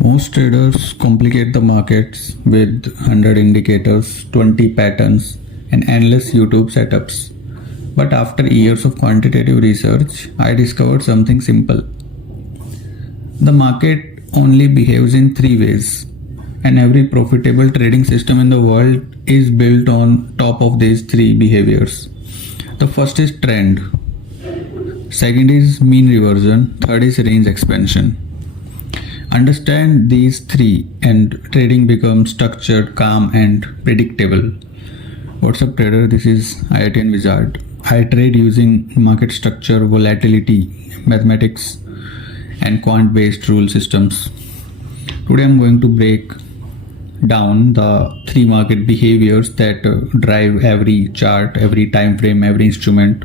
Most traders complicate the markets with 100 indicators, 20 patterns, and endless YouTube setups. But after years of quantitative research, I discovered something simple. The market only behaves in three ways, and every profitable trading system in the world is built on top of these three behaviors. The first is trend, second is mean reversion, third is range expansion. Understand these three and trading becomes structured, calm and predictable. What's up trader, this is IITian Wizard. I trade using market structure, volatility, mathematics and quant based rule systems. Today I'm going to break down the three market behaviors that drive every chart, every time frame, every instrument.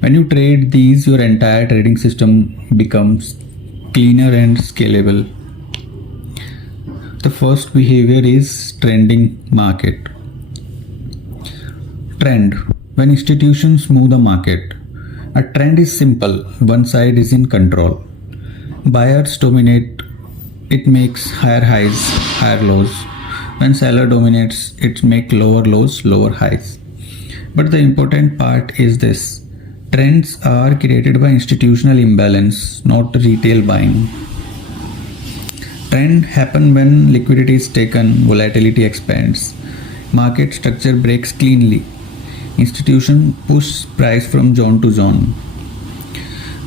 When you trade these, your entire trading system becomes cleaner and scalable. The first behavior is trending market. Trend. When institutions move the market, a trend is simple. One side is in control. Buyers dominate, it makes higher highs, higher lows. When seller dominates, it makes lower lows, lower highs. But the important part is this. Trends are created by institutional imbalance, not retail buying. Trend happen when liquidity is taken, volatility expands, market structure breaks cleanly, institution push price from zone to zone.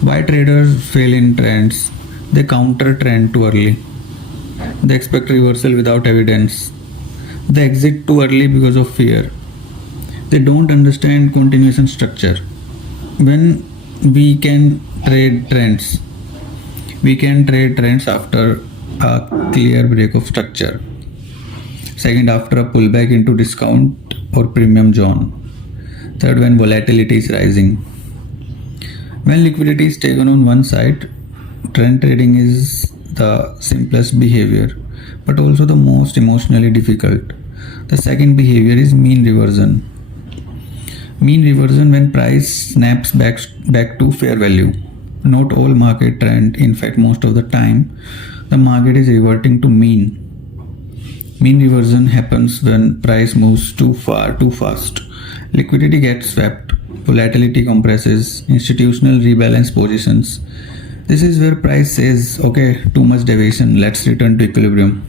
Why traders fail in trends? They counter trend too early. They expect reversal without evidence. They exit too early because of fear. They don't understand continuation structure. When we can trade trends after a clear break of structure. Second, after a pullback into discount or premium zone. Third, when volatility is rising. When liquidity is taken on one side, trend trading is the simplest behavior, but also the most emotionally difficult. The second behavior is mean reversion. Mean reversion when price snaps back to fair value. Not all market trend, in fact most of the time, the market is reverting to mean. Mean reversion happens when price moves too far, too fast. Liquidity gets swept, volatility compresses, institutional rebalance positions. This is where price says, okay, too much deviation, let's return to equilibrium.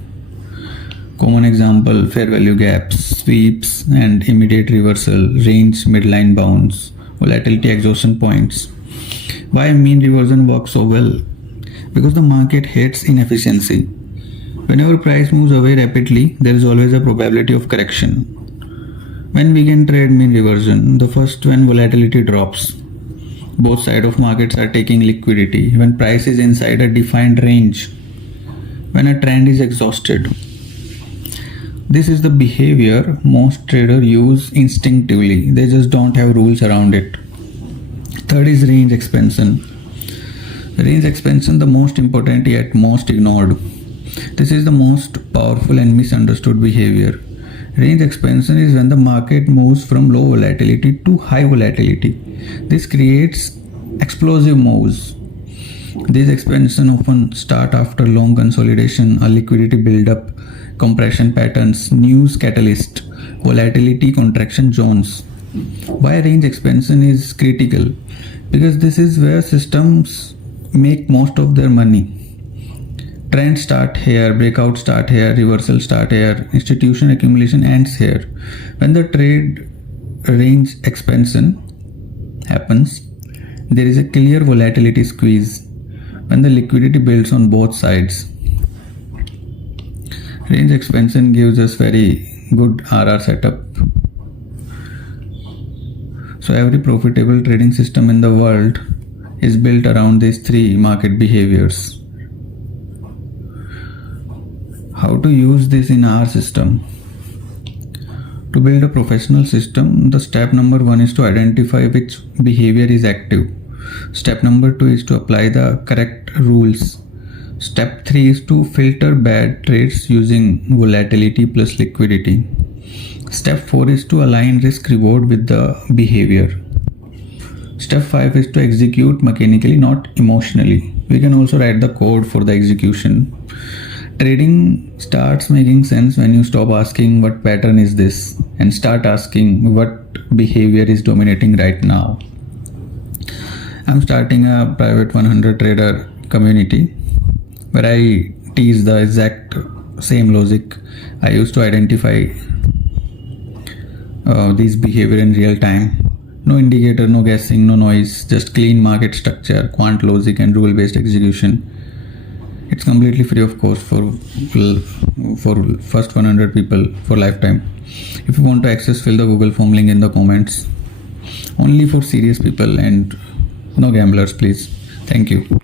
Common example, fair value gaps, sweeps and immediate reversal, range midline bounds, volatility exhaustion points. Why mean reversion works so well? Because the market hates inefficiency. Whenever price moves away rapidly, there is always a probability of correction. When we can trade mean reversion, the first when volatility drops. Both sides of markets are taking liquidity. When price is inside a defined range. When a trend is exhausted. This is the behavior most traders use instinctively. They just don't have rules around it. Third is range expansion. Range expansion, the most important yet most ignored. This is the most powerful and misunderstood behavior. Range expansion is when the market moves from low volatility to high volatility. This creates explosive moves. These expansions often start after long consolidation, a liquidity buildup, compression patterns, news catalyst, volatility contraction zones. Why range expansion is critical? Because this is where systems make most of their money. Trends start here, breakout start here, reversal start here, institution accumulation ends here. When the trade range expansion happens, there is a clear volatility squeeze. When the liquidity builds on both sides, range expansion gives us very good RR setup. So every profitable trading system in the world is built around these three market behaviors. How to use this in our system? To build a professional system, the step number 1 is to identify which behavior is active. Step number 2 is to apply the correct rules. Step 3 is to filter bad trades using volatility plus liquidity. Step 4 is to align risk reward with the behavior. Step 5 is to execute mechanically, not emotionally. We can also write the code for the execution. Trading starts making sense when you stop asking what pattern is this and start asking what behavior is dominating right now. I'm starting a private 100 trader community where I teach the exact same logic I used to identify this behavior in real time. No indicator, no guessing, no noise, just clean market structure, quant logic and rule-based execution. It's completely free of cost for first 100 people for lifetime. If you want to access, fill the Google form link in the comments. Only for serious people and no gamblers, please. Thank you.